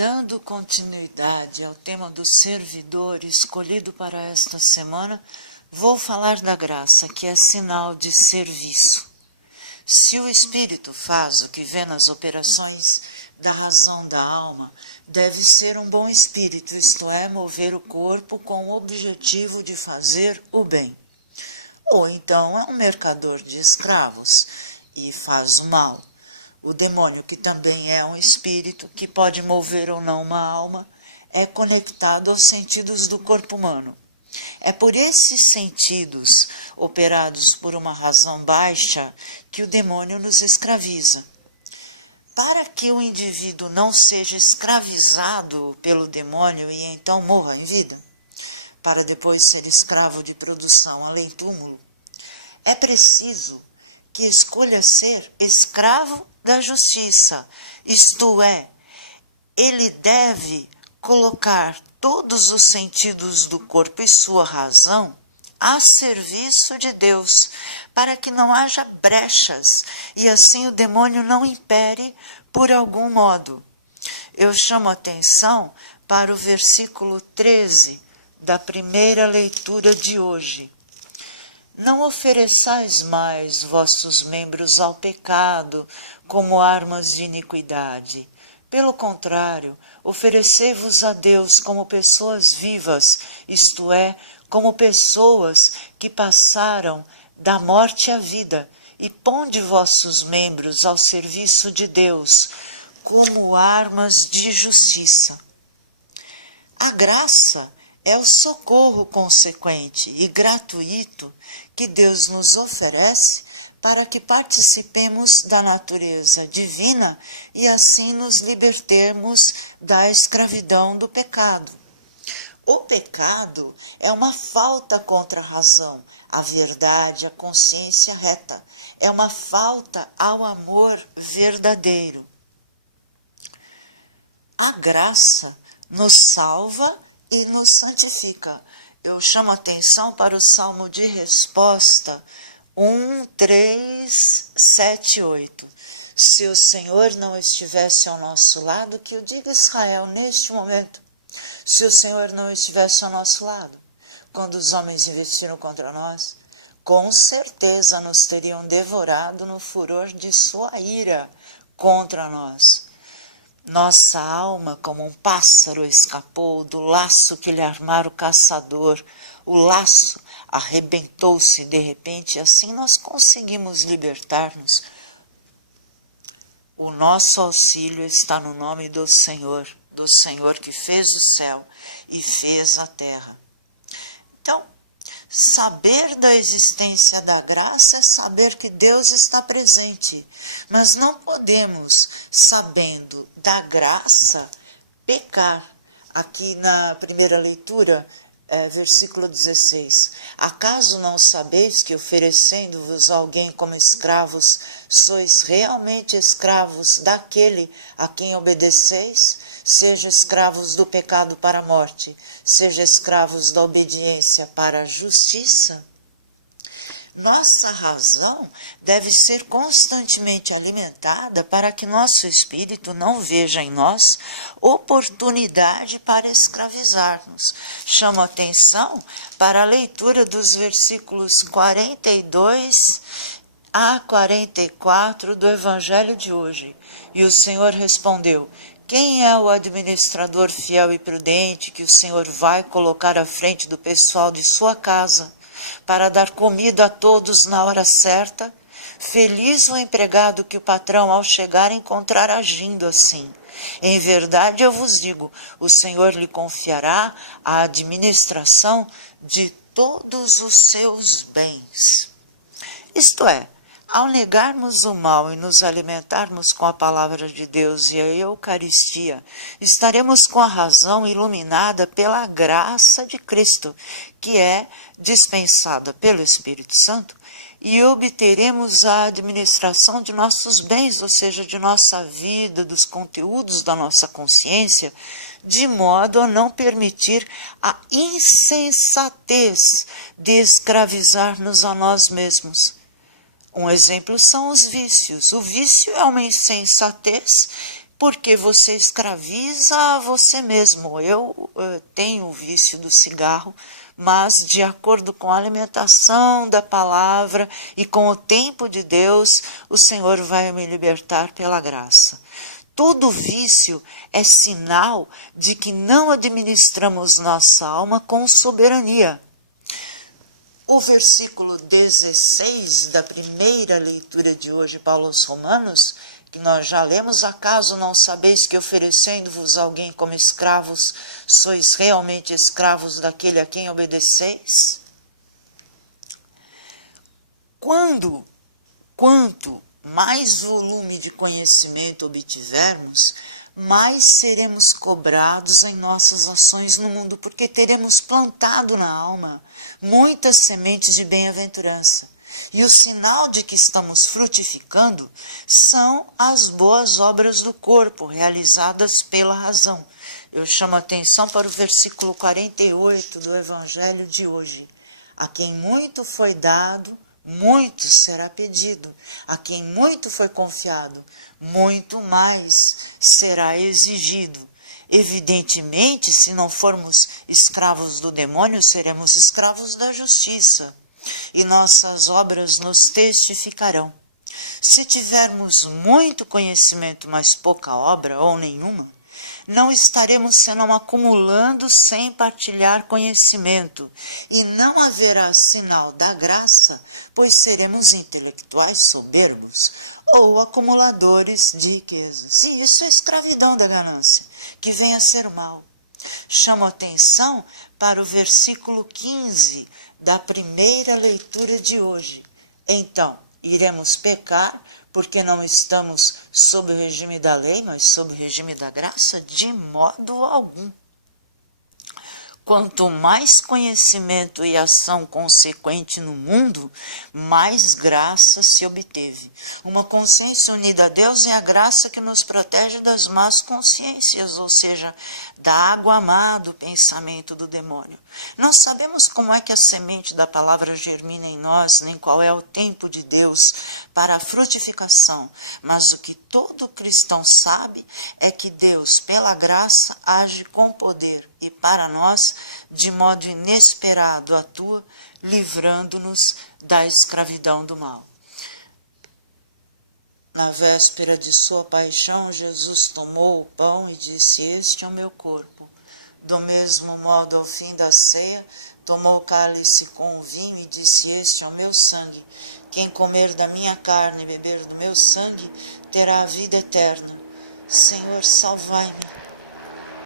Dando continuidade ao tema do servidor escolhido para esta semana, vou falar da graça, que é sinal de serviço. Se o espírito faz o que vê nas operações da razão da alma, deve ser um bom espírito, isto é, mover o corpo com o objetivo de fazer o bem. Ou então é um mercador de escravos e faz o mal. O demônio, que também é um espírito, que pode mover ou não uma alma, é conectado aos sentidos do corpo humano. É por esses sentidos, operados por uma razão baixa, que o demônio nos escraviza. Para que o indivíduo não seja escravizado pelo demônio e então morra em vida, para depois ser escravo de produção além-túmulo, é preciso que escolha ser escravo da justiça, isto é, ele deve colocar todos os sentidos do corpo e sua razão a serviço de Deus, para que não haja brechas e assim o demônio não impere por algum modo. Eu chamo a atenção para o versículo 13 da primeira leitura de hoje. Não ofereçais mais vossos membros ao pecado como armas de iniquidade. Pelo contrário, oferecei-vos a Deus como pessoas vivas, isto é, como pessoas que passaram da morte à vida, e ponde vossos membros ao serviço de Deus como armas de justiça. A graça é o socorro consequente e gratuito que Deus nos oferece para que participemos da natureza divina e assim nos libertemos da escravidão do pecado. O pecado é uma falta contra a razão, a verdade, a consciência reta. É uma falta ao amor verdadeiro. A graça nos salva e nos santifica. Eu chamo a atenção para o Salmo de Resposta 1, 3, 7, 8. Se o Senhor não estivesse ao nosso lado, que o diga Israel neste momento, se o Senhor não estivesse ao nosso lado, quando os homens investiram contra nós, com certeza nos teriam devorado no furor de sua ira contra nós. Nossa alma, como um pássaro, escapou do laço que lhe armara o caçador. O laço arrebentou-se de repente e assim nós conseguimos libertar-nos. O nosso auxílio está no nome do Senhor que fez o céu e fez a terra. Então, saber da existência da graça é saber que Deus está presente, mas não podemos, sabendo da graça, pecar. Aqui na primeira leitura, versículo 16. Acaso não sabeis que, oferecendo-vos a alguém como escravos, sois realmente escravos daquele a quem obedeceis? Seja escravos do pecado para a morte, seja escravos da obediência para a justiça. Nossa razão deve ser constantemente alimentada para que nosso espírito não veja em nós oportunidade para escravizar-nos. Chamo a atenção para a leitura dos versículos 42 a 44 do Evangelho de hoje. E o Senhor respondeu: quem é o administrador fiel e prudente que o Senhor vai colocar à frente do pessoal de sua casa para dar comida a todos na hora certa? Feliz o empregado que o patrão, ao chegar, encontrar agindo assim. Em verdade, eu vos digo, o Senhor lhe confiará a administração de todos os seus bens. Isto é, ao negarmos o mal e nos alimentarmos com a palavra de Deus e a Eucaristia, estaremos com a razão iluminada pela graça de Cristo, que é dispensada pelo Espírito Santo, e obteremos a administração de nossos bens, ou seja, de nossa vida, dos conteúdos da nossa consciência, de modo a não permitir a insensatez de escravizar-nos a nós mesmos. Um exemplo são os vícios. O vício é uma insensatez porque você escraviza a você mesmo. Eu tenho o vício do cigarro, mas de acordo com a alimentação da palavra e com o tempo de Deus, o Senhor vai me libertar pela graça. Todo vício é sinal de que não administramos nossa alma com soberania. O versículo 16 da primeira leitura de hoje, Paulo aos Romanos, que nós já lemos: acaso não sabeis que oferecendo-vos alguém como escravos, sois realmente escravos daquele a quem obedeceis? Quanto mais volume de conhecimento obtivermos, mais seremos cobrados em nossas ações no mundo, porque teremos plantado na alma muitas sementes de bem-aventurança. E o sinal de que estamos frutificando são as boas obras do corpo, realizadas pela razão. Eu chamo a atenção para o versículo 48 do Evangelho de hoje. A quem muito foi dado, muito será pedido. A quem muito foi confiado, muito mais será exigido. Evidentemente, se não formos escravos do demônio, seremos escravos da justiça, e nossas obras nos testificarão. Se tivermos muito conhecimento, mas pouca obra ou nenhuma, não estaremos senão acumulando sem partilhar conhecimento, e não haverá sinal da graça, pois seremos intelectuais soberbos ou acumuladores de riquezas. E isso é escravidão da ganância, que vem a ser mal. Chamo a atenção para o versículo 15 da primeira leitura de hoje. Então, iremos pecar porque não estamos sob o regime da lei, mas sob o regime da graça? De modo algum. Quanto mais conhecimento e ação consequente no mundo, mais graça se obteve. Uma consciência unida a Deus é a graça que nos protege das más consciências, ou seja, da água má do pensamento do demônio. Não sabemos como é que a semente da palavra germina em nós, nem qual é o tempo de Deus para a frutificação, mas o que todo cristão sabe é que Deus, pela graça, age com poder e para nós, de modo inesperado, atua, livrando-nos da escravidão do mal. Na véspera de sua paixão, Jesus tomou o pão e disse: este é o meu corpo. Do mesmo modo, ao fim da ceia, tomou o cálice com o vinho e disse: este é o meu sangue. Quem comer da minha carne e beber do meu sangue, terá a vida eterna. Senhor, salvai-me.